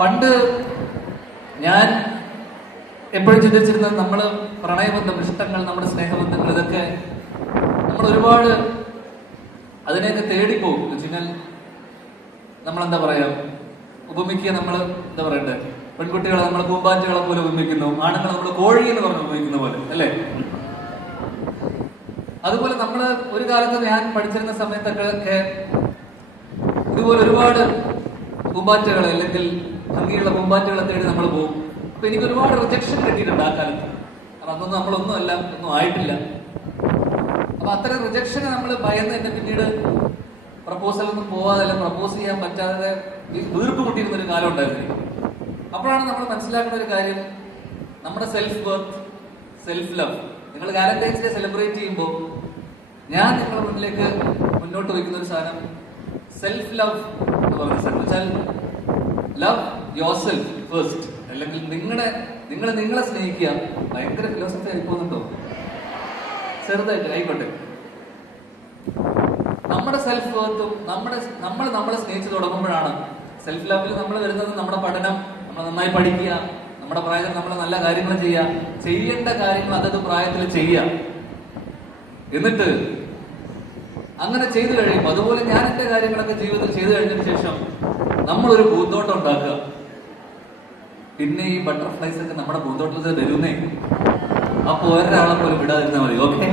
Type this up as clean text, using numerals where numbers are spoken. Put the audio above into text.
പണ്ട് ഞാൻ എപ്പോഴും ചിന്തിച്ചിരുന്നത് നമ്മൾ പ്രണയബന്ധം, ഇഷ്ടങ്ങൾ, നമ്മുടെ സ്നേഹബന്ധങ്ങൾ, ഇതൊക്കെ നമ്മൾ ഒരുപാട് അതിനെയൊക്കെ തേടിപ്പോകും. എന്ന് വെച്ചാൽ നമ്മളെന്താ പറയാ, ഉപമിക്കുക, നമ്മൾ എന്താ പറയണ്ടേ, പെൺകുട്ടികളെ നമ്മൾ പൂമ്പാറ്റകളെ പോലെ ഉപമിക്കുന്നു, ആണുങ്ങളെ നമ്മൾ കോഴി എന്ന് പറഞ്ഞ് ഉപമിക്കുന്ന പോലെ അല്ലേ. അതുപോലെ നമ്മൾ ഒരു കാലത്ത് ഞാൻ പഠിച്ചിരുന്ന സമയത്തൊക്കെ ഇതുപോലെ ഒരുപാട് പൂമ്പാറ്റകളെ അല്ലെങ്കിൽ ഭംഗിയുള്ള പൂമ്പാറ്റകളെ തേടി നമ്മൾ പോകും. അപ്പൊ എനിക്ക് ഒരുപാട് റിജക്ഷൻ കിട്ടിയിട്ടുണ്ട് ആ കാലത്ത്. കാരണം അതൊന്നും നമ്മളൊന്നും അല്ല, ഒന്നും ആയിട്ടില്ല. അപ്പൊ അത്തരം റിജക്ഷനെ നമ്മൾ ഭയന്ന് തന്നെ പിന്നീട് പ്രപ്പോസലൊന്നും പോവാതെ അല്ലെങ്കിൽ പ്രപ്പോസ് ചെയ്യാൻ പറ്റാതെ വീർപ്പ് മുട്ടിയിരുന്ന ഒരു കാലം ഉണ്ടായിരുന്നു. അപ്പോഴാണ് നമ്മൾ മനസ്സിലാക്കുന്ന ഒരു കാര്യം, നമ്മുടെ സെൽഫ് വർത്ത്, സെൽഫ് ലവ്. നിങ്ങൾ വാലന്റൈൻസ് ഡേ സെലിബ്രേറ്റ് ചെയ്യുമ്പോൾ ഞാൻ നിങ്ങളുടെ മുന്നിലേക്ക് മുന്നോട്ട് വയ്ക്കുന്ന ഒരു സാധനം സെൽഫ് ലവ് എന്ന് പറയുന്ന സാധനം വെച്ചാൽ ലവ് യുവർ സെൽഫ് ഫസ്റ്റ്. അല്ലെങ്കിൽ നിങ്ങളെ സ്നേഹിക്കുക. ഭയങ്കര ഫിലോസഫി ആയി പോകുന്നുണ്ടോ? ചെറുതായിട്ട് ആയിക്കോട്ടെ. നമ്മുടെ സെൽഫ് വർത്തും നമ്മളെ സ്നേഹിച്ചു തുടങ്ങുമ്പോഴാണ് സെൽഫ് ലവിൽ നമ്മൾ വരുന്നത്. നമ്മുടെ പഠനം, നമ്മൾ നന്നായി പഠിക്കുക, നമ്മുടെ പ്രായത്തിൽ നമ്മൾ നല്ല കാര്യങ്ങൾ ചെയ്യുക, ചെയ്യേണ്ട കാര്യങ്ങൾ അതത് പ്രായത്തിൽ ചെയ്യുക. എന്നിട്ട് അങ്ങനെ ചെയ്തു കഴിയുമ്പോൾ, അതുപോലെ ഞാൻ എന്റെ കാര്യങ്ങളൊക്കെ ജീവിതത്തിൽ ചെയ്തു കഴിഞ്ഞതിന് ശേഷം നമ്മളൊരു പൂന്തോട്ടം ഉണ്ടാക്കുക. പിന്നെ ഈ ബട്ടർഫ്ലൈസ് ഒക്കെ നമ്മുടെ പൂന്തോട്ടത്തിൽ വരുന്നേ. അപ്പൊ ഒരാളെ പോലും വിടാതിരുന്നാൽ മതി. ഓക്കെ.